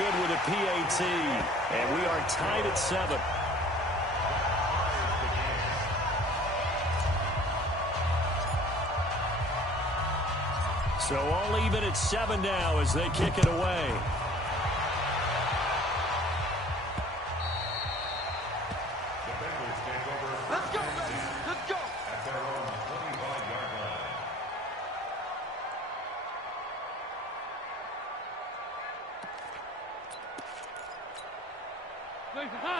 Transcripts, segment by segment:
good with a PAT. And we are tied at 7. So all even at 7 now as they kick it away. Let's go, baby. Let's go. At their own 25-yard line.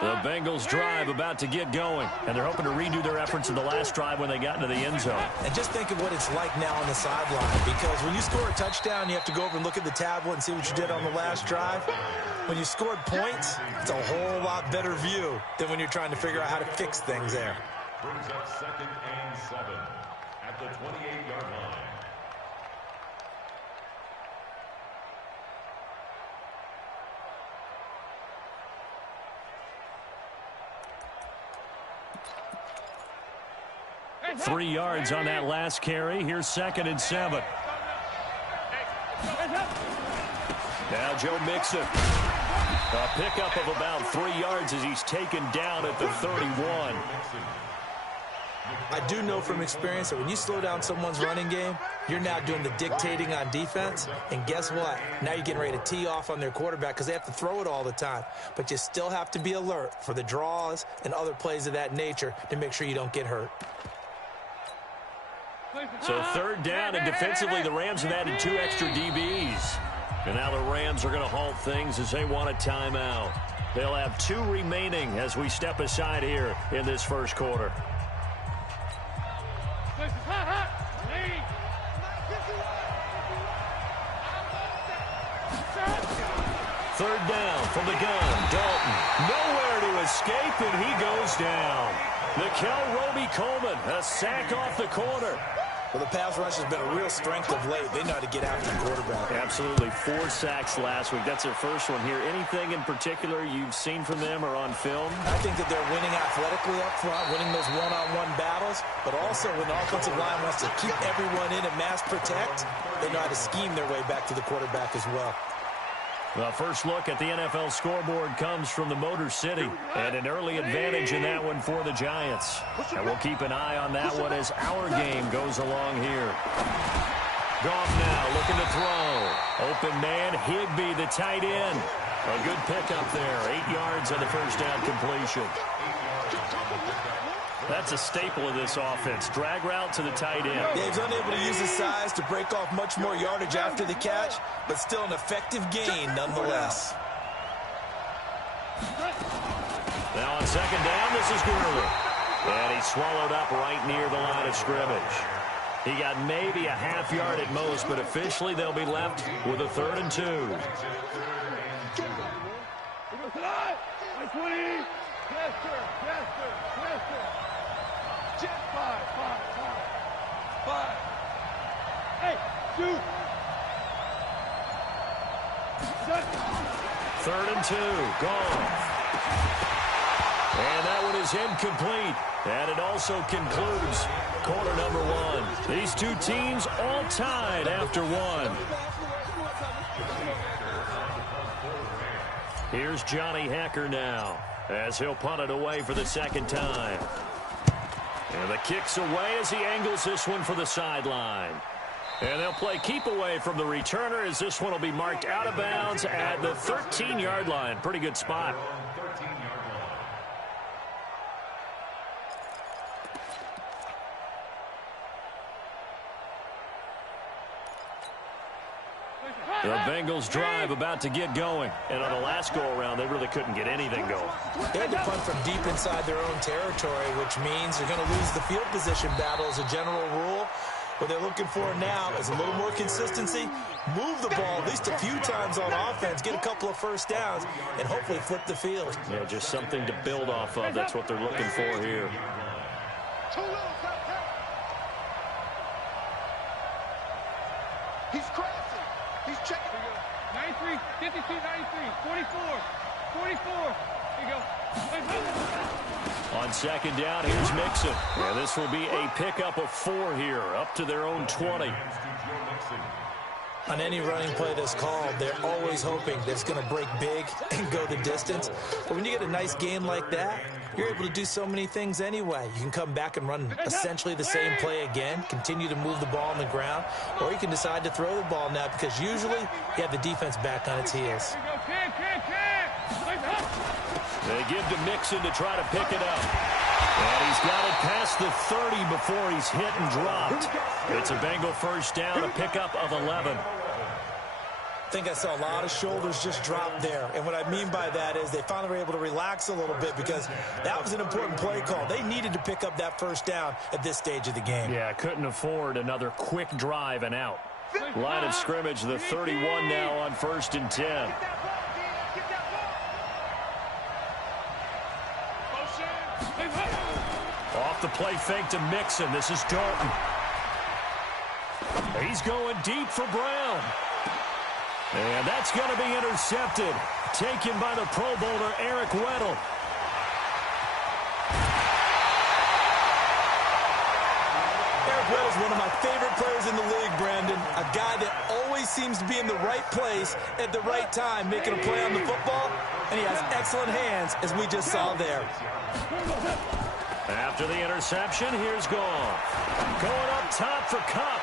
The Bengals drive about to get going, and they're hoping to redo their efforts in the last drive when they got into the end zone. And just think of what it's like now on the sideline, because when you score a touchdown, you have to go over and look at the tablet and see what you did on the last drive. When you scored points, it's a whole lot better view than when you're trying to figure out how to fix things there. Brings up 2nd and 7 at the 28-yard line. Three yards on that last carry. Here's 2nd and 7. Now Joe Mixon. A pickup of about 3 yards as he's taken down at the 31. I do know from experience that when you slow down someone's running game, you're now doing the dictating on defense. And guess what? Now you're getting ready to tee off on their quarterback because they have to throw it all the time. But you still have to be alert for the draws and other plays of that nature to make sure you don't get hurt. So 3rd down, and defensively the Rams have added 2 extra DBs. And now the Rams are going to halt things as they want a timeout. They'll have 2 remaining as we step aside here in this first quarter. 3rd down from the gun. Dalton nowhere to escape, and he goes down. Nickel Roby-Coleman, a sack off the corner. Well, the pass rush has been a real strength of late. They know how to get after the quarterback. Absolutely. 4 sacks last week. That's their first one here. Anything in particular you've seen from them or on film? I think that they're winning athletically up front, winning those one-on-one battles, but also when the offensive line wants to keep everyone in and mass protect, they know how to scheme their way back to the quarterback as well. The first look at the NFL scoreboard comes from the Motor City, and an early advantage in that one for the Giants. And we'll keep an eye on that one as our game goes along here. Goff now looking to throw. Open man, Higbee, the tight end. A good pickup there, 8 yards on the first down completion. That's a staple of this offense. Drag route to the tight end. Yeah, he's unable to use his size to break off much more yardage after the catch, but still an effective gain nonetheless. Now on 2nd down, this is Gurley. And he's swallowed up right near the line of scrimmage. He got maybe a half yard at most, but officially they'll be left with a 3rd and 2. Third and 2, gone. And that one is incomplete. And it also concludes quarter number 1. These 2 teams all tied after 1. Here's Johnny Hacker now as he'll punt it away for the 2nd time. And the kick's away as he angles this one for the sideline. And they'll play keep away from the returner as this one will be marked out of bounds at the 13-yard line. Pretty good spot. The Bengals drive about to get going. And on the last go-around, they really couldn't get anything going. They had to punt from deep inside their own territory, which means they're going to lose the field position battle as a general rule. What they're looking for now is a little more consistency, move the ball at least a few times on offense, get a couple of first downs, and hopefully flip the field. Yeah, just something to build off of. That's what they're looking for here. He's crossing. He's checking. 93, 52, 93, 44, 44. Here you go. On 2nd down, here's Mixon. And this will be a pickup of 4 here, up to their own 20. On any running play that's called, they're always hoping that it's going to break big and go the distance. But when you get a nice game like that, you're able to do so many things anyway. You can come back and run essentially the same play again, continue to move the ball on the ground, or you can decide to throw the ball now because usually you have the defense back on its heels. They give to Mixon to try to pick it up. And he's got it past the 30 before he's hit and dropped. It's a Bengal first down, a pickup of 11. I think I saw a lot of shoulders just drop there. And what I mean by that is they finally were able to relax a little bit because that was an important play call. They needed to pick up that first down at this stage of the game. Yeah, couldn't afford another quick drive and out. Line of scrimmage, the 31 now on 1st and 10. Off the play fake to Mixon. This is Dalton. He's going deep for Brown. And that's going to be intercepted. Taken by the Pro Bowler, Eric Weddle. Eric Weddle's one of my favorite players in the league, Brandon. A guy that always seems to be in the right place at the right time, making a play on the football. And he has excellent hands, as we just saw there. After the interception, here's Goff. Going up top for Kupp.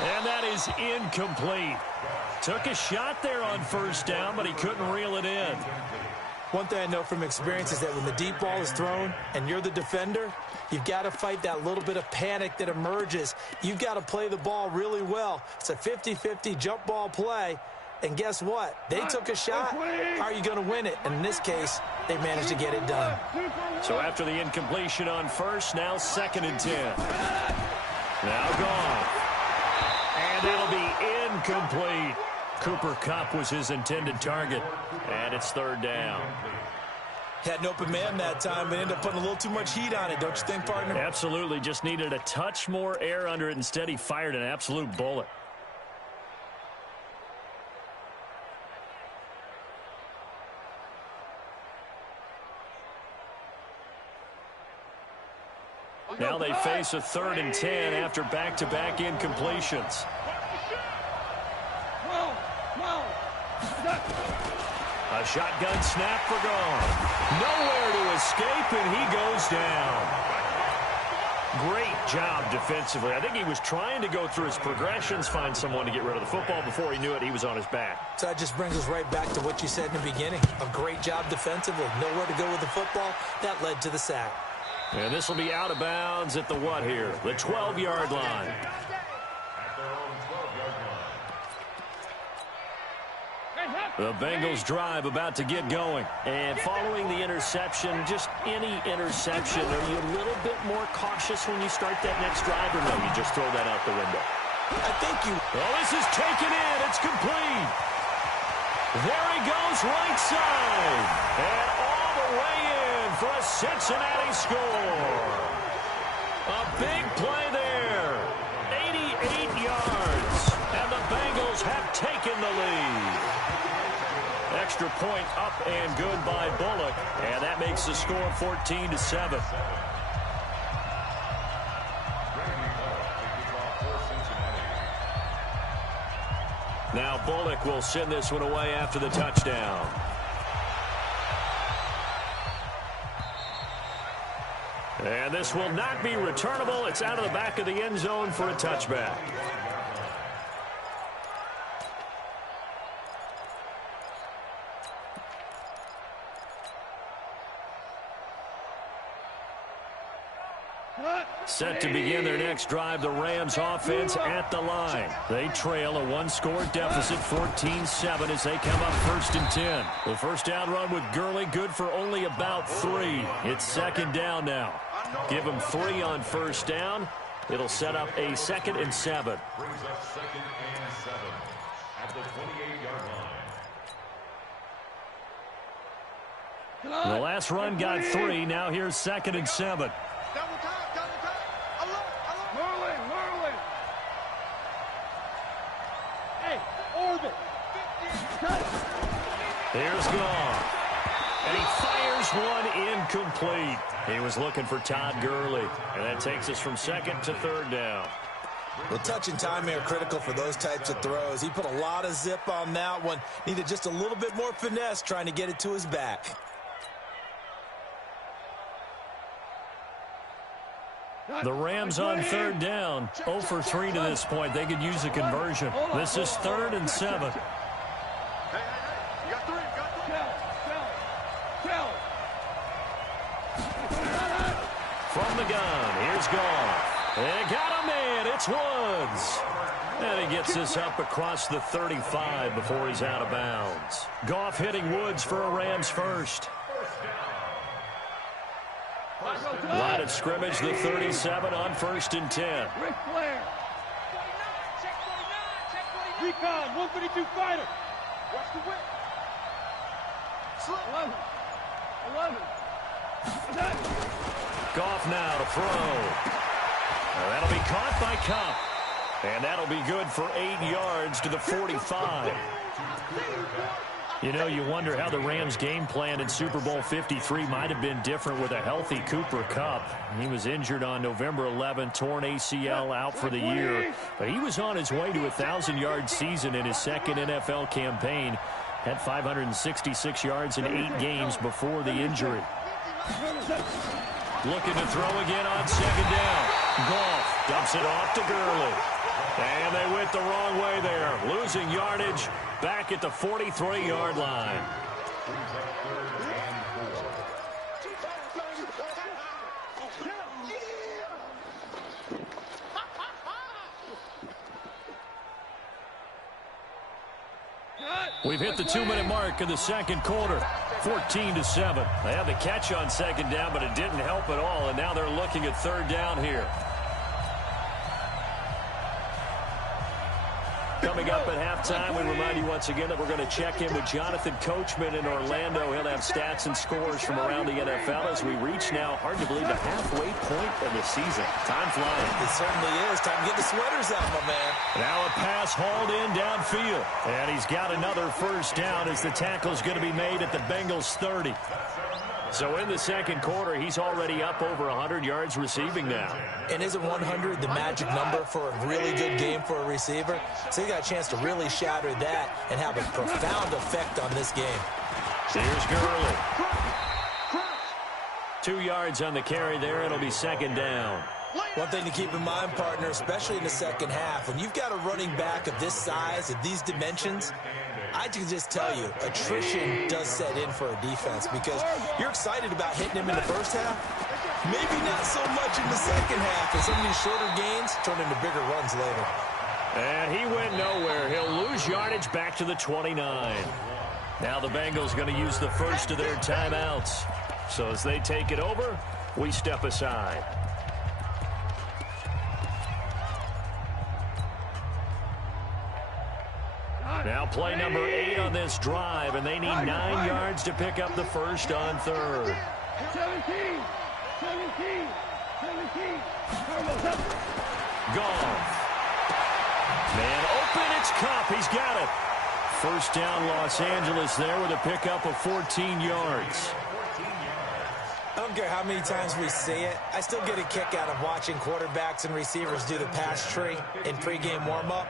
And that is incomplete. Took a shot there on first down, but he couldn't reel it in. One thing I know from experience is that when the deep ball is thrown and you're the defender, you've got to fight that little bit of panic that emerges. You've got to play the ball really well. It's a 50-50 jump ball play. And guess what? They took a shot. How are you going to win it? And in this case, they managed to get it done. So after the incompletion on first, now 2nd and 10. Now Goff. And it'll be incomplete. Cooper Kupp was his intended target. And it's 3rd down. Had an open man that time, but ended up putting a little too much heat on it, don't you think, partner? Absolutely. Just needed a touch more air under it. Instead, he fired an absolute bullet. Now they face a 3rd and 10 after back-to-back incompletions. A shotgun snap for Goff. Nowhere to escape, and he goes down. Great job defensively. I think he was trying to go through his progressions, find someone to get rid of the football. Before he knew it, he was on his back. So that just brings us right back to what you said in the beginning. A great job defensively. Nowhere to go with the football. That led to the sack. And this will be out of bounds at the what here? The 12-yard line. The Bengals drive about to get going. And following the interception, just any interception, are you a little bit more cautious when you start that next drive, or no, you just throw that out the window? I think you... Well, this is taken in. It's complete. There he goes, right side. And all the way in for a Cincinnati score. A big play there. 88 yards. And the Bengals have taken the lead. Extra point up and good by Bullock. And that makes the score 14-7. Now Bullock will send this one away after the touchdown. And this will not be returnable. It's out of the back of the end zone for a touchback. Set to begin their next drive, the Rams offense at the line. They trail a one-score deficit, 14-7, as they come up 1st and 10. The first down run with Gurley, good for only about 3. It's 2nd down now. Give them 3 on first down. It'll set up a 2nd and 7. Brings up 2nd and 7 at the 28-yard line. The last run got 3. Now here's 2nd and 7. Here's Goff. And he fires one incomplete. He was looking for Todd Gurley. And that takes us from 2nd to 3rd down. Well, touch and timing are critical for those types of throws. He put a lot of zip on that one. Needed just a little bit more finesse trying to get it to his back. The Rams on third down. 0 for 3 to this point. They could use a conversion. This is 3rd and 7. From the gun, here's Goff. They got a man. It's Woods. And he gets this up across the 35 before he's out of bounds. Goff hitting Woods for a Rams first. Line of scrimmage, the 37 on 1st and 10. Ric Flair. Recon, 152 fighter. Watch the whip. 11. 11. Goff now to throw. That'll be caught by Cup. And that'll be good for 8 yards to the 45. You know, you wonder how the Rams' game plan in Super Bowl 53 might have been different with a healthy Cooper Kupp. He was injured on November 11th, torn ACL, out for the year. But he was on his way to a 1,000-yard season in his second NFL campaign. Had 566 yards in 8 games before the injury. Looking to throw again on 2nd down. Goff dumps it off to Gurley. And they went the wrong way there. Losing yardage back at the 43-yard line. We've hit the 2-minute mark of the second quarter. 14-7. They had the catch on 2nd down, but it didn't help at all. And now they're looking at 3rd down here. Coming up at halftime, we remind you once again that we're going to check in with Jonathan Coachman in Orlando. He'll have stats and scores from around the NFL as we reach now, hard to believe, the halfway point of the season. Time flying. It certainly is. Time to get the sweaters out, my man. Now a pass hauled in downfield. And he's got another 1st down as the tackle's going to be made at the Bengals 30. So in the second quarter, he's already up over 100 yards receiving now. And isn't 100 the magic number for a really good game for a receiver? So he got a chance to really shatter that and have a profound effect on this game. Here's Gurley. 2 yards on the carry there. It'll be 2nd down. One thing to keep in mind, partner, especially in the second half, when you've got a running back of this size, of these dimensions, I can just tell you, attrition does set in for a defense because you're excited about hitting him in the first half. Maybe not so much in the second half, and some of these shorter gains turn into bigger runs later. And he went nowhere. He'll lose yardage back to the 29. Now the Bengals going to use the first of their timeouts. So as they take it over, we step aside. Now play number 8 on this drive, and they need 9 yards to pick up the first on 3rd. 17. Goff. Man open, it's Kupp. He's got it. First down, Los Angeles there with a pickup of 14 yards. I don't care how many times we see it. I still get a kick out of watching quarterbacks and receivers do the pass tree in pregame warm-up.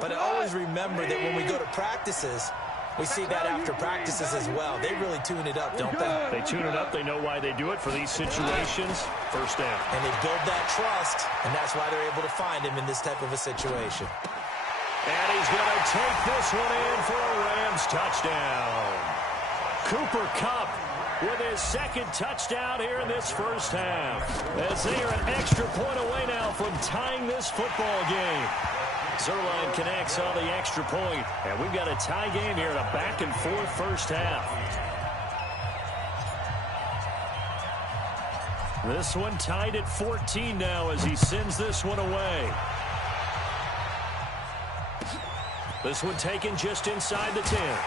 But I always remember that when we go to practices, we see that after practices as well. They really tune it up, don't they? They tune it up. They know why they do it for these situations. First down. And they build that trust, and that's why they're able to find him in this type of a situation. And he's going to take this one in for a Rams touchdown. Cooper Kupp with his 2nd touchdown here in this first half. As they are an extra point away now from tying this football game. Zerline connects on the extra point, and we've got a tie game here in a back-and-forth first half. This one tied at 14 now as he sends this one away. This one taken just inside the 10.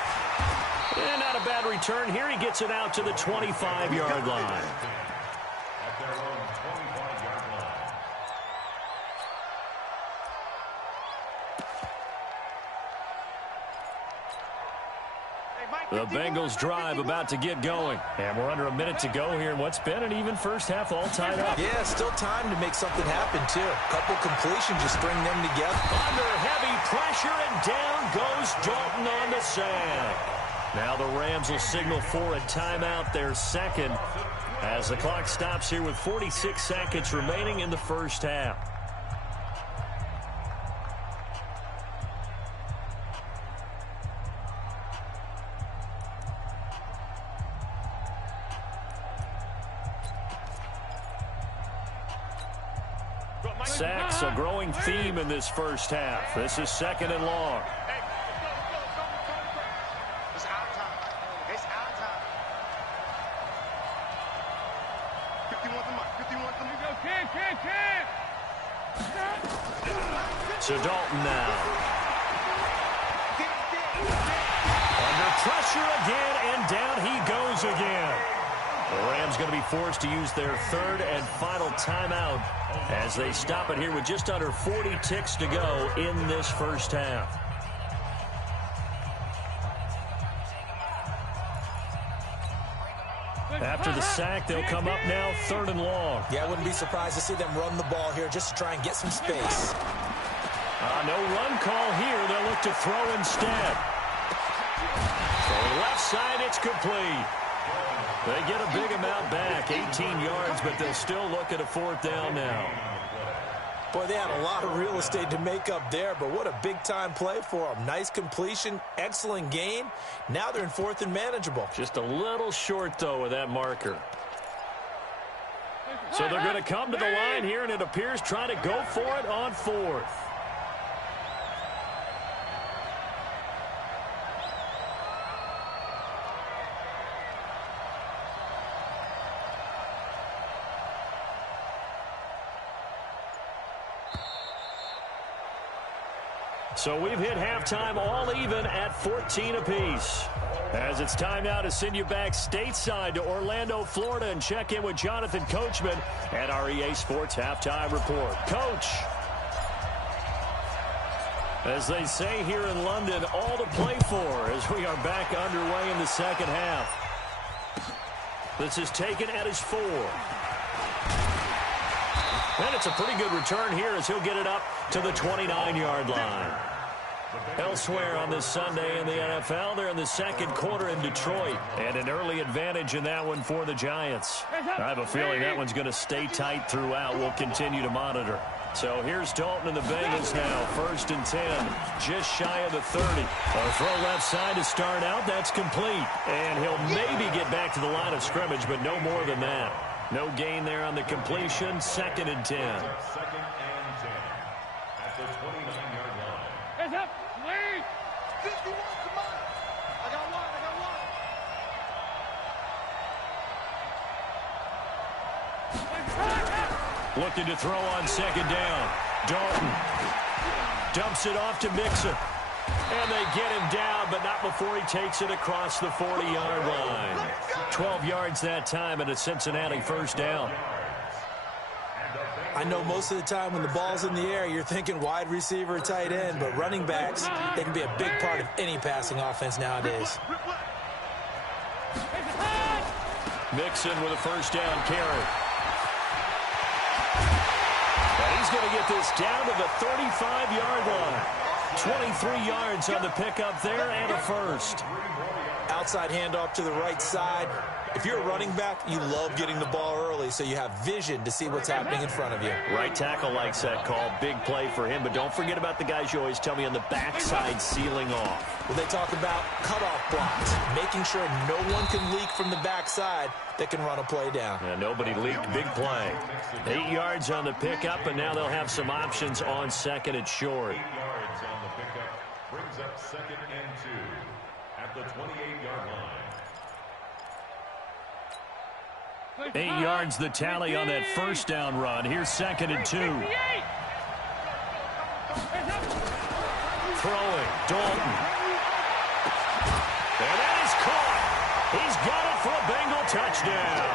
And not a bad return here. He gets it out to the 25-yard line. Hey, Mike, The Bengals drive about to get going. And we're under a minute to go here in what's been an even first half, all tied up. Yeah, still time to make something happen, too. Couple completions, just bring them together. Under heavy pressure, and down goes Dalton on the sack. Now the Rams will signal for a timeout, their second, as the clock stops here with 46 seconds remaining in the first half. Sacks, a growing theme in this first half. This is second and long. It's our time. It's our time. 51 to Mike. 51 to Mike. Go, kid. So Dalton now. Under pressure again, and down he goes again. The Rams going to be forced to use their third and final timeout as they stop it here with just under 40 ticks to go in this first half. After the sack, they'll come up now third and long. Yeah, I wouldn't be surprised to see them run the ball here just to try and get some space. No run call here. They'll look to throw instead. Throwing left side, it's complete. They get a big amount back, 18 yards, but they'll still look at a fourth down now. Boy, they had a lot of real estate to make up there, but what a big-time play for them. Nice completion, excellent gain. Now they're in fourth and manageable. Just a little short, though, with that marker. So they're going to come to the line here, and it appears trying to go for it on fourth. So we've hit halftime all even at 14 apiece. As it's time now to send you back stateside to Orlando, Florida, and check in with Jonathan Coachman at our EA Sports Halftime Report. Coach, as they say here in London, all to play for as we are back underway in the second half. This is taken at his 4. And it's a pretty good return here as he'll get it up to the 29-yard line. Elsewhere on this Sunday in the NFL, they're in the second quarter in Detroit. And an early advantage in that one for the Giants. I have a feeling that one's going to stay tight throughout. We'll continue to monitor. So here's Dalton and the Bengals now. First and 10, just shy of the 30. A throw left side to start out. That's complete. And he'll maybe get back to the line of scrimmage, but no more than that. No gain there on the completion. Second and 10. Second and 10 at the 29-yard line. Heads up, lead. 51 to Mike. I got one. Looking to throw on second down. Dalton dumps it off to Mixon. And they get him down, but not before he takes it across the 40-yard line. 12 yards that time and a Cincinnati first down. I know most of the time when the ball's in the air, you're thinking wide receiver, tight end, but running backs, they can be a big part of any passing offense nowadays. Mixon with a first down carry. And he's going to get this down to the 35-yard line. 23 yards on the pickup there and a first. Outside handoff to the right side. If you're a running back, you love getting the ball early so you have vision to see what's happening in front of you. Right tackle likes that call. Big play for him. But don't forget about the guys you always tell me on the backside sealing off. Well, they talk about cutoff blocks, making sure no one can leak from the backside that can run a play down. Yeah, nobody leaked. Big play. 8 yards on the pickup, and now they'll have some options on second and short. 8 yards on the pickup brings up second and 2 at the 28-yard line. 8 yards the tally on that first down run. Here's second and 2. Throwing, Dalton. And that is caught. He's got it for a Bengal touchdown.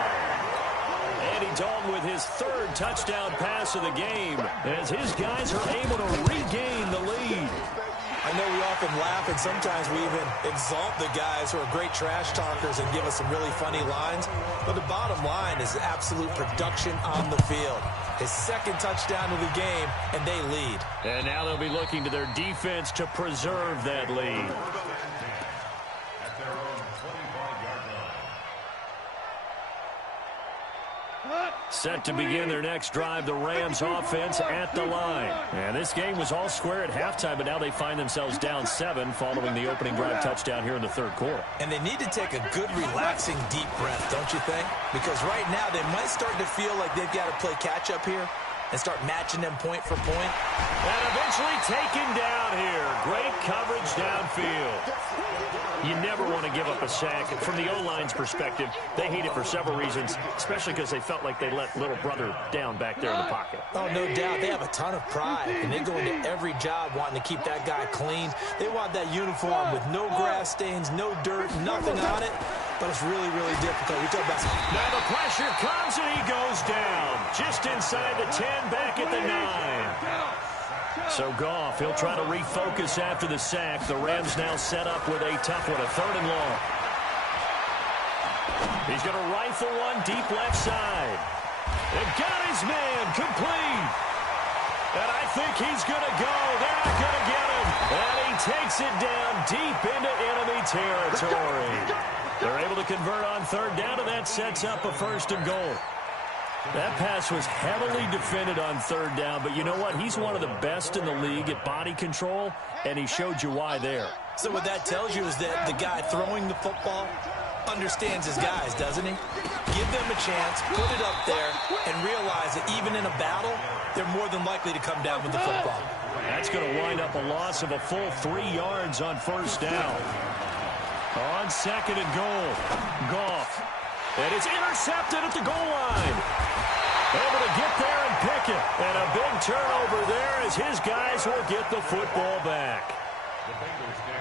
Andy Dalton with his third touchdown pass of the game as his guys are able to regain the lead. I know we often laugh, and sometimes we even exalt the guys who are great trash talkers and give us some really funny lines. But the bottom line is absolute production on the field. His second touchdown of the game, and they lead. And now they'll be looking to their defense to preserve that lead. At their own 25-yard line. Set to begin their next drive, the Rams offense at the line. And this game was all square at halftime, but now they find themselves down 7 following the opening drive touchdown here in the third quarter. And they need to take a good, relaxing, deep breath, don't you think? Because right now they might start to feel like they've got to play catch-up here and start matching them point for point. And eventually taken down here. Great coverage downfield. You never want to give up a sack. From the O-line's perspective, they hate it for several reasons, especially because they felt like they let little brother down back there in the pocket. Oh, no doubt. They have a ton of pride, and they go into every job wanting to keep that guy clean. They want that uniform with no grass stains, no dirt, nothing on it. But it's really, really difficult. You're talking about... Now the pressure comes, and he goes down. Just inside the 10, back at the 9. So Goff, he'll try to refocus after the sack. The Rams now set up with a tough one, a 3rd and long. He's going to rifle one deep left side. And got his man complete. And I think he's going to go. They're not going to get him. And he takes it down deep into enemy territory. They're able to convert on 3rd down, and that sets up a 1st and goal. That pass was heavily defended on 3rd down, but you know what? He's one of the best in the league at body control, and he showed you why there. So what that tells you is that the guy throwing the football understands his guys, doesn't he? Give them a chance, put it up there, and realize that even in a battle, they're more than likely to come down with the football. That's going to wind up a loss of a full 3 yards on 1st down. On 2nd and goal, Goff. And it's intercepted at the goal line. Able to get there and pick it. And a big turnover there as his guys will get the football back.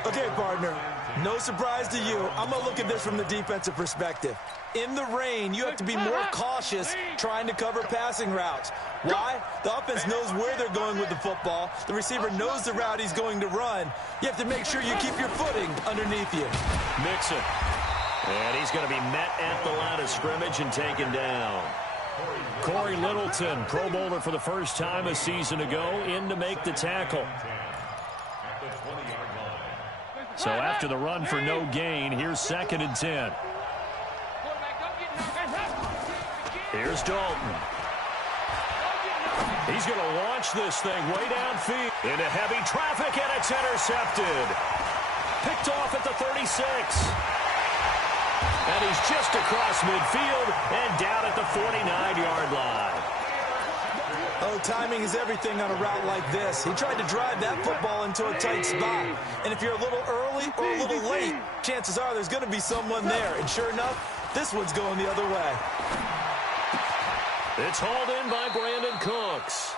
Okay, partner, no surprise to you. I'm going to look at this from the defensive perspective. In the rain, you have to be more cautious trying to cover passing routes. Why? The offense knows where they're going with the football. The receiver knows the route he's going to run. You have to make sure you keep your footing underneath you. Mixon. And he's going to be met at the line of scrimmage and taken down. Corey Littleton, Pro Bowler for the first time a season ago, in to make the tackle. So after the run for no gain, here's 2nd and 10. Here's Dalton. He's going to launch this thing way downfield into heavy traffic, and it's intercepted. Picked off at the 36. And he's just across midfield and down at the 49-yard line. Oh, timing is everything on a route like this. He tried to drive that football into a tight spot. And if you're a little early or a little late, chances are there's going to be someone there. And sure enough, this one's going the other way. It's hauled in by Brandon Cooks.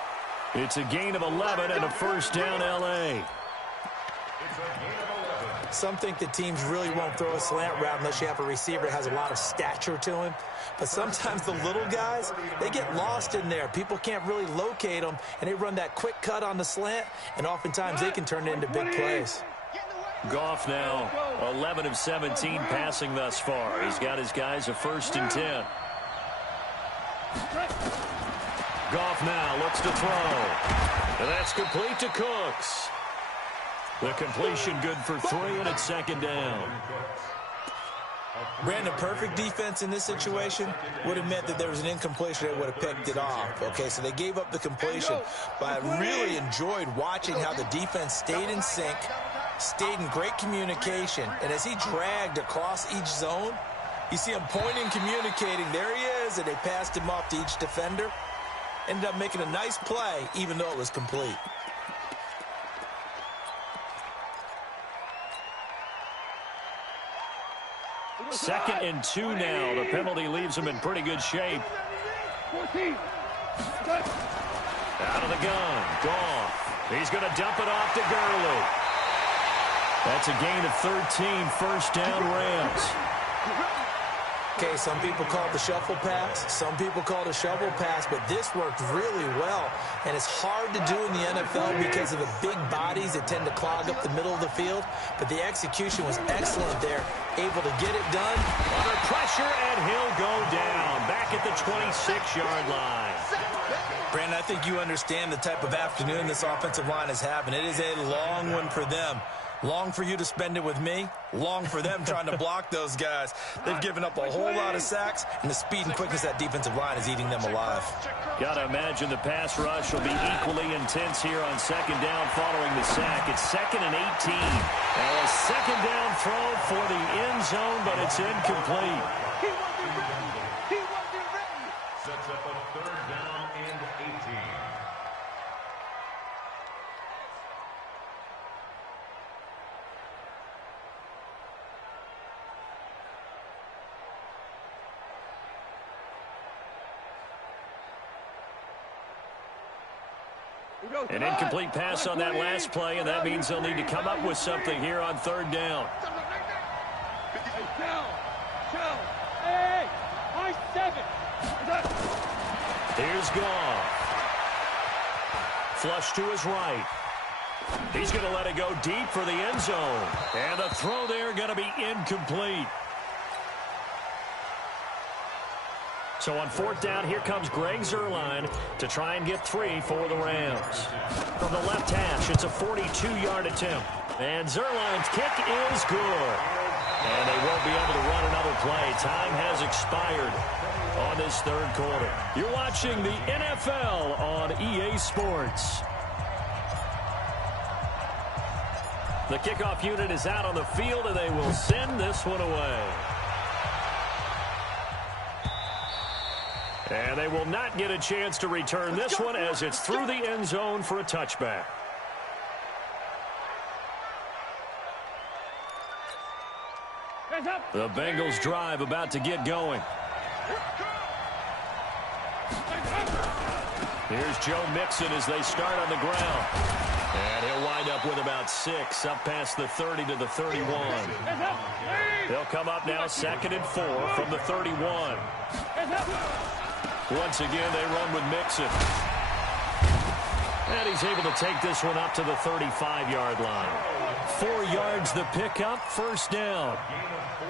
It's a gain of 11 and a 1st down, L.A. Some think that teams really won't throw a slant route unless you have a receiver that has a lot of stature to him. But sometimes the little guys, they get lost in there. People can't really locate them, and they run that quick cut on the slant, and oftentimes they can turn it into big plays. Goff now 11 of 17 passing thus far. He's got his guys a 1st and 10. Goff now looks to throw. And that's complete to Cooks. The completion good for 3, and it's 2nd down. Brandon, perfect defense in this situation would have meant that there was an incompletion that would have picked it off. Okay, so they gave up the completion. But I really enjoyed watching how the defense stayed in sync, stayed in great communication. And as he dragged across each zone, you see him pointing, communicating. There he is, and they passed him off to each defender. Ended up making a nice play, even though it was complete. Second and 2 now. The penalty leaves him in pretty good shape. Out of the gun. Goff. He's going to dump it off to Gurley. That's a gain of 13. 1st down, Rams. Okay, some people call it the shuffle pass. Some people call it a shovel pass, but this worked really well. And it's hard to do in the NFL because of the big bodies that tend to clog up the middle of the field. But the execution was excellent there, able to get it done. Under pressure, and he'll go down. Back at the 26-yard line. Brandon, I think you understand the type of afternoon this offensive line is having. It is a long one for them. Long for you to spend it with me. Long for them trying to block those guys. They've given up a whole lot of sacks, and the speed and quickness of that defensive line is eating them alive. Got to imagine the pass rush will be equally intense here on second down following the sack. It's 2nd and 18. And a second down throw for the end zone, but it's incomplete. He wasn't ready. Sets up a 3rd down and 18. An incomplete pass on that last play, and that means they'll need to come up with something here on 3rd down. Hey, high 7. Here's Goff. Flush to his right. He's going to let it go deep for the end zone. And the throw there going to be incomplete. So on 4th down, here comes Greg Zuerlein to try and get 3 for the Rams. From the left hash, it's a 42-yard attempt. And Zuerlein's kick is good. And they won't be able to run another play. Time has expired on this 3rd quarter. You're watching the NFL on EA Sports. The kickoff unit is out on the field, and they will send this one away. And they will not get a chance to return this one as it's through the end zone for a touchback. The Bengals drive about to get going. Here's Joe Mixon as they start on the ground. And he'll wind up with about 6 up past the 30 to the 31. They'll come up now 2nd and 4 from the 31. Once again, they run with Mixon. And he's able to take this one up to the 35-yard line. 4 yards the pickup, 1st down.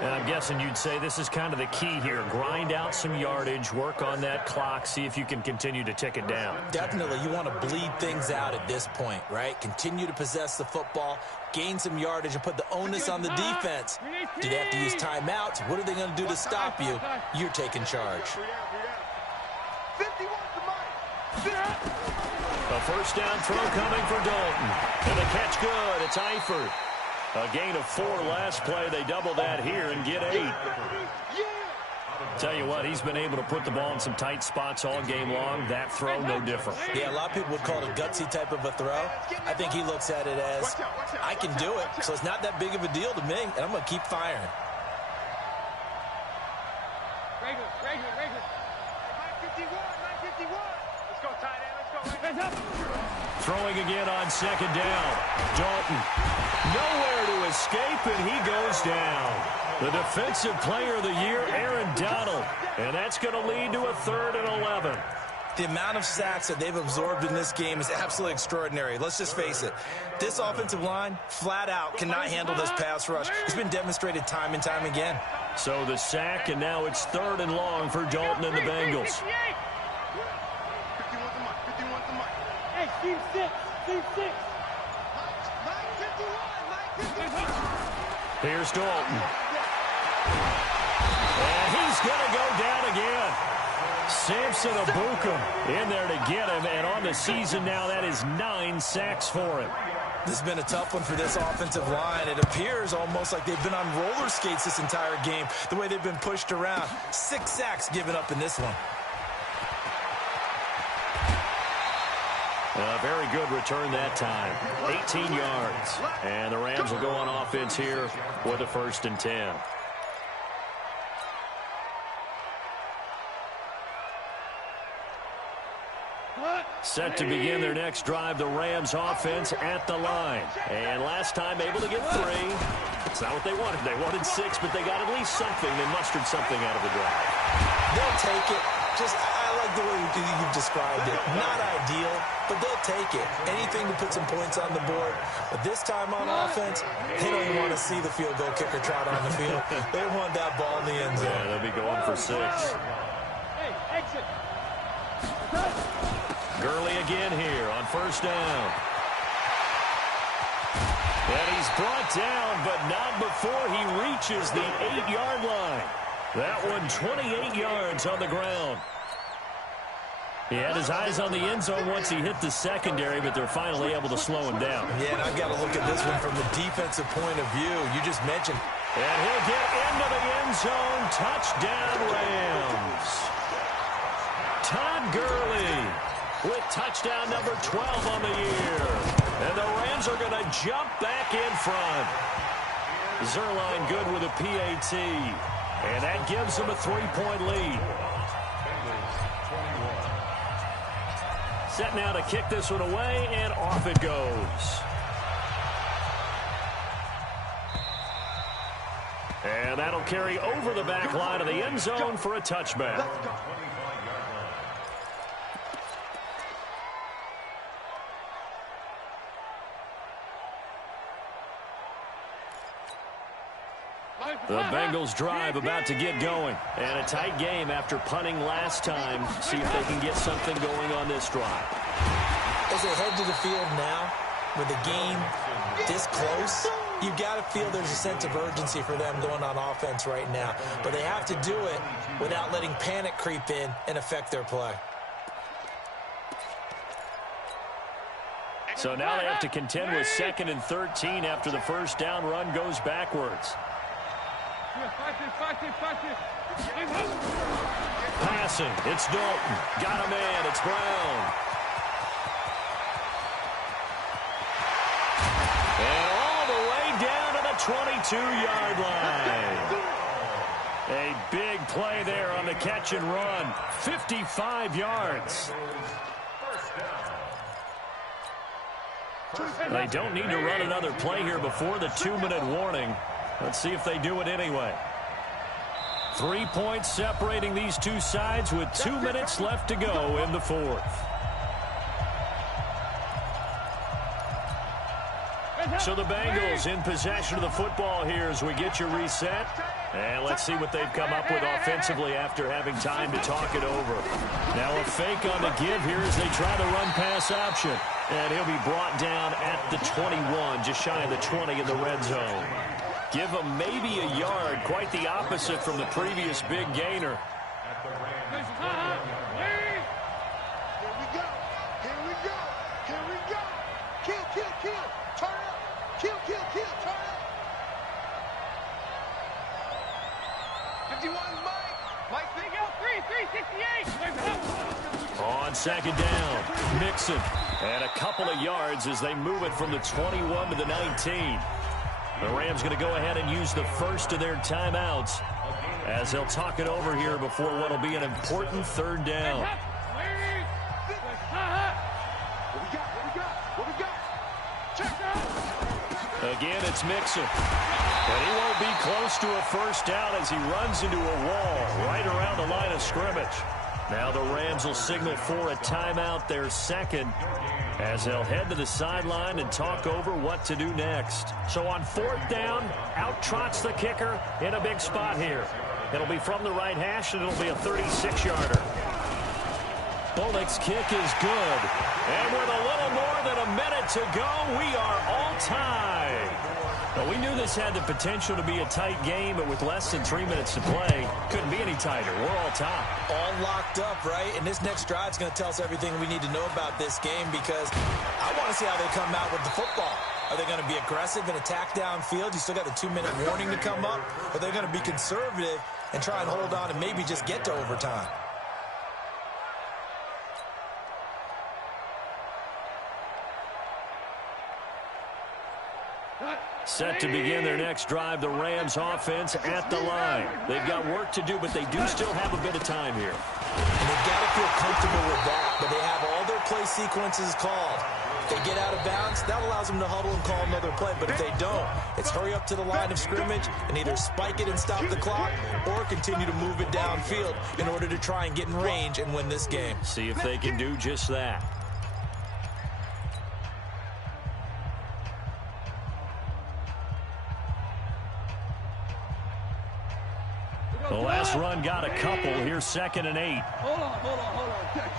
And I'm guessing you'd say this is kind of the key here. Grind out some yardage, work on that clock, see if you can continue to tick it down. Definitely, you want to bleed things out at this point, right? Continue to possess the football, gain some yardage, and put the onus on the defense. Do they have to use timeouts? What are they going to do to stop you? You're taking charge. A 1st down throw coming for Dalton. And a catch good. It's Eifert. A gain of 4 last play. They double that here and get 8. Tell you what, he's been able to put the ball in some tight spots all game long. That throw, no different. Yeah, a lot of people would call it a gutsy type of a throw. I think he looks at it as, I can do it, so it's not that big of a deal to me, and I'm going to keep firing. Regular. 951. Let's go, tight end. Let's go. Hands up. Throwing again on 2nd down. Dalton nowhere to escape, and he goes down. The defensive player of the year, Aaron Donald. And that's going to lead to a 3rd and 11. The amount of sacks that they've absorbed in this game is absolutely extraordinary. Let's just face it. This offensive line, flat out, cannot handle this pass rush. It's been demonstrated time and time again. So the sack, and now it's 3rd and long for Dalton and the Bengals. Hey, team 6. Here's Dalton. And he's going to go down again. Samson Abukum in there to get him. And on the season now, that is 9 sacks for him. This has been a tough one for this offensive line. It appears almost like they've been on roller skates this entire game, the way they've been pushed around. 6 sacks given up in this one. A very good return that time. 18 yards. And the Rams will go on offense here with a 1st and 10. Set to begin their next drive, the Rams offense at the line. And last time able to get 3. It's not what they wanted. They wanted 6, but they got at least something. They mustered something out of the drive. They'll take it. I like the way you've described it. Not ideal, but they'll take it. Anything to put some points on the board. But this time on offense, they don't even want to see the field goal kicker trot on the field. They want that ball in the end zone. Yeah, they'll be going for 6. Hey, exit. Gurley again here on first down. And he's brought down, but not before he reaches the 8-yard line. That one 28 yards on the ground. He had his eyes on the end zone once he hit the secondary, but they're finally able to slow him down. Yeah, and I've got to look at this one from the defensive point of view. You just mentioned. And he'll get into the end zone. Touchdown, Rams. Todd Gurley with touchdown number 12 on the year. And the Rams are going to jump back in front. Zerline good with a PAT. And that gives them a 3-point lead. Set now to kick this one away, and off it goes. And that'll carry over the back line of the end zone for a touchback. The Bengals drive about to get going. And a tight game after punting last time. See if they can get something going on this drive. As they head to the field now, with the game this close, you've got to feel there's a sense of urgency for them going on offense right now. But they have to do it without letting panic creep in and affect their play. So now they have to contend with 2nd and 13 after the first down run goes backwards. Passing, it's Dalton. Got a man, it's Brown. And all the way down to the 22-yard line. A big play there on the catch and run. 55 yards. They don't need to run another play here before the 2-minute warning. Let's see if they do it anyway. 3 points separating these two sides with 2 minutes left to go in the 4th. So the Bengals in possession of the football here as we get you reset. And let's see what they've come up with offensively after having time to talk it over. Now a fake on the give here as they try the run-pass option. And he'll be brought down at the 21, just shy of the 20 in the red zone. Give him maybe a yard, quite the opposite from the previous big gainer. Here we go. Here we go. Here we go. Kill, kill, kill. Turn up. Kill, kill, kill. Turn up. 51 Mike. Big L, 368. On 2nd down, Mixon. And a couple of yards as they move it from the 21 to the 19. The Rams going to go ahead and use the first of their timeouts as they'll talk it over here before what will be an important 3rd down. Again, it's Mixon. And he won't be close to a first down as he runs into a wall right around the line of scrimmage. Now the Rams will signal for a timeout, their 2nd, as they'll head to the sideline and talk over what to do next. So on 4th down, out trots the kicker in a big spot here. It'll be from the right hash, and it'll be a 36-yarder. Bullock's kick is good. And with a little more than a minute to go, we are all tied. Well, we knew this had the potential to be a tight game, but with less than 3 minutes to play, couldn't be any tighter. We're all tied. All locked up, right? And this next drive is going to tell us everything we need to know about this game because I want to see how they come out with the football. Are they going to be aggressive and attack downfield? You still got the 2-minute warning to come up? Or are they going to be conservative and try and hold on and maybe just get to overtime? Set to begin their next drive, the Rams offense at the line. They've got work to do, but they do still have a bit of time here. And they've got to feel comfortable with that, but they have all their play sequence is called. If they get out of bounds, that allows them to huddle and call another play. But if they don't, it's hurry up to the line of scrimmage and either spike it and stop the clock or continue to move it downfield in order to try and get in range and win this game. See if they can do just that. The last run got a couple. Here's 2nd and 8. Hold on. Check.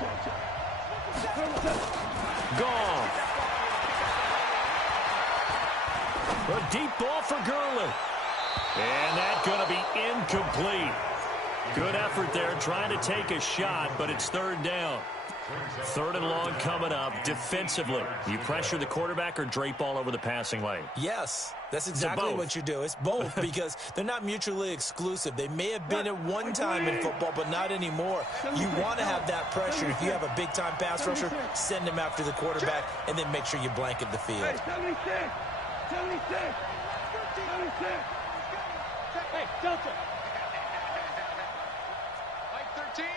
Gone. A deep ball for Gurley. And that's going to be incomplete. Good effort there trying to take a shot, but it's 3rd down. 3rd and long coming up. Defensively, you pressure the quarterback or drape all over the passing lane? Yes, that's exactly what you do. It's both because they're not mutually exclusive. They may have been at one time in football, but not anymore. You want to have that pressure. If you have a big-time pass rusher, send him after the quarterback, and then make sure you blanket the field. Hey, 76. Hey, Delta. Mike 13.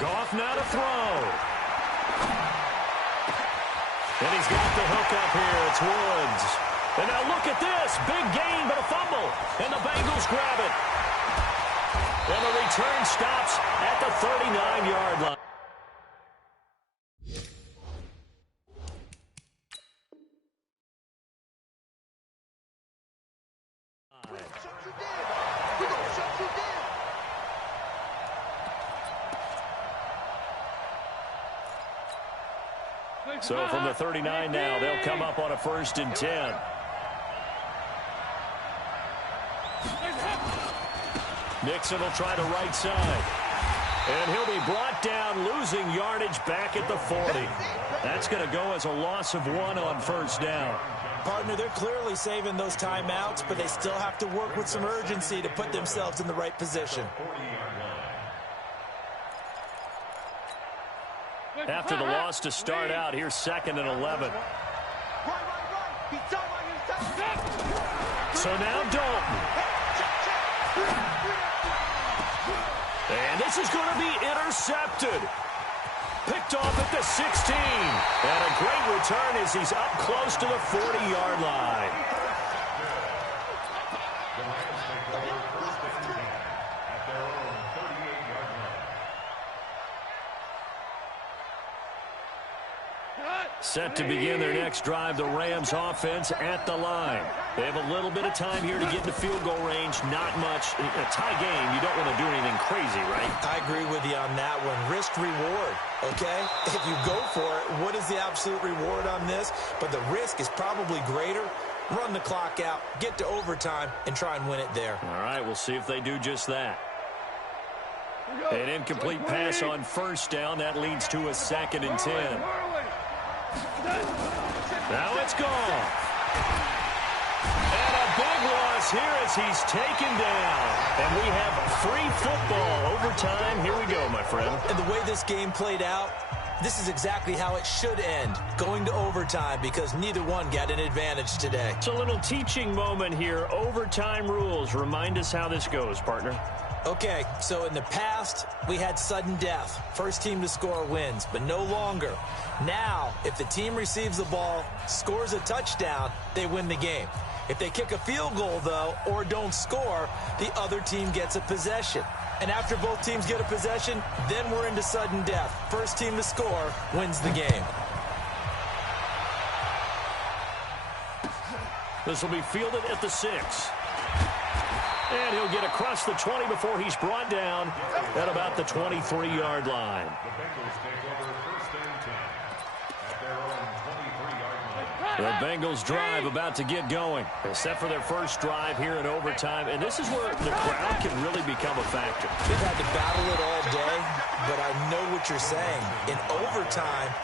Goff now to throw. And he's got the hook up here. It's Woods. And now look at this. Big gain, but a fumble. And the Bengals grab it. And the return stops at the 39-yard line. So from the 39 now, they'll come up on a 1st and 10. Nixon will try to right side. And he'll be brought down, losing yardage back at the 40. That's going to go as a loss of 1 on 1st down. Partner, they're clearly saving those timeouts, but they still have to work with some urgency to put themselves in the right position. After the loss to start out, here's 2nd and 11. So now Dalton. And this is going to be intercepted. Picked off at the 16. And a great return as he's up close to the 40-yard line. Set to begin their next drive, the Rams offense at the line. They have a little bit of time here to get in the field goal range. Not much. In a tie game, you don't want to do anything crazy, right? I agree with you on that one. Risk-reward, okay? If you go for it, what is the absolute reward on this? But the risk is probably greater. Run the clock out, get to overtime, and try and win it there. All right, we'll see if they do just that. An incomplete pass on 1st down. That leads to a 2nd and 10. Now it's gone. And a big loss here as he's taken down. And we have free football overtime. Here we go, my friend. And the way this game played out, this is exactly how it should end, going to overtime, because neither one got an advantage today. It's a little teaching moment here. Overtime rules. Remind us how this goes, partner. Okay, so in the past, we had sudden death. First team to score wins, but no longer. Now, if the team receives the ball, scores a touchdown, they win the game. If they kick a field goal, though, or don't score, the other team gets a possession. And after both teams get a possession, then we're into sudden death. First team to score wins the game. This will be fielded at the 6. And he'll get across the 20 before he's brought down at about the 23-yard line. The Bengals take over 1st and 10 at their own 23-yard line. The Bengals drive about to get going. Except for their first drive here in overtime. And this is where the crowd can really become a factor. They've had to battle it all day, but I know what you're saying. In overtime,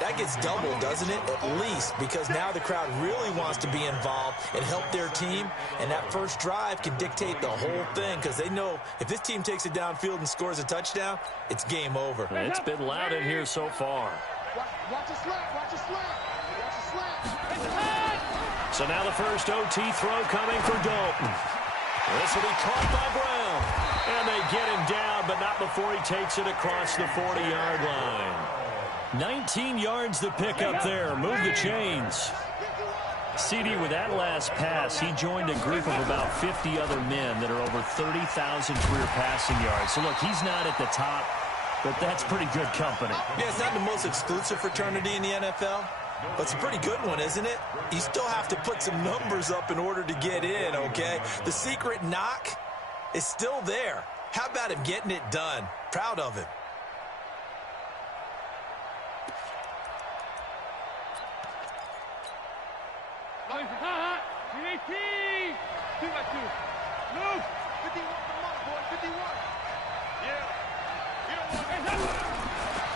that gets doubled, doesn't it? At least, because now the crowd really wants to be involved and help their team, and that first drive can dictate the whole thing, because they know if this team takes it downfield and scores a touchdown, it's game over. It's been loud in here so far. Watch a slant. Watch a slant. So now the first OT throw coming for Dalton. This will be caught by Brown. And they get him down, but not before he takes it across the 40-yard line. 19 yards to pick up there. Move the chains. CD, with that last pass, he joined a group of about 50 other men that are over 30,000 career passing yards. So, look, he's not at the top, but that's pretty good company. Yeah, it's not the most exclusive fraternity in the NFL, but it's a pretty good one, isn't it? You still have to put some numbers up in order to get in, okay? The secret knock is still there. How about him getting it done? Proud of him.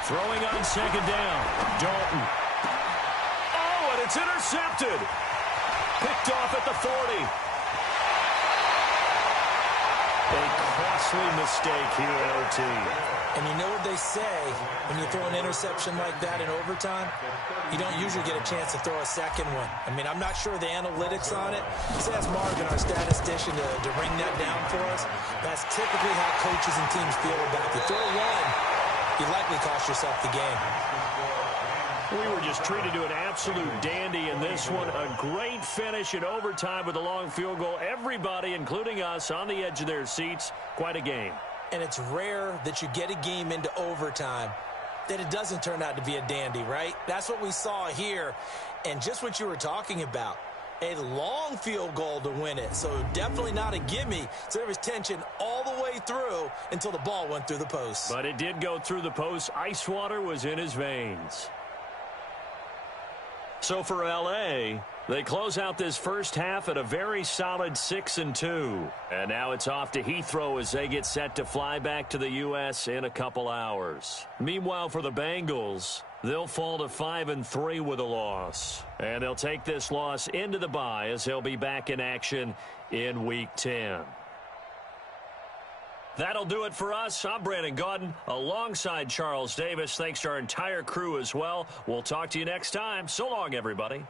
Throwing on second down. Dalton. Oh, and it's intercepted. Picked off at the 40. A costly mistake here in OT. And you know what they say, when you throw an interception like that in overtime, you don't usually get a chance to throw a second one. I mean, I'm not sure the analytics on it. Just ask Marvin, our statistician, to ring that down for us. That's typically how coaches and teams feel about it. You throw one, you likely cost yourself the game. We were just treated to an absolute dandy in this one. A great finish in overtime with a long field goal. Everybody, including us, on the edge of their seats. Quite a game. And it's rare that you get a game into overtime that it doesn't turn out to be a dandy, right? That's what we saw here. And just what you were talking about, a long field goal to win it. So definitely not a gimme. So there was tension all the way through until the ball went through the post. But it did go through the post. Ice water was in his veins. So for L.A., they close out this first half at a very solid 6-2. And now it's off to Heathrow as they get set to fly back to the U.S. in a couple hours. Meanwhile, for the Bengals, they'll fall to 5-3 with a loss. And they'll take this loss into the bye as they'll be back in action in Week 10. That'll do it for us. I'm Brandon Gaudin alongside Charles Davis. Thanks to our entire crew as well. We'll talk to you next time. So long, everybody.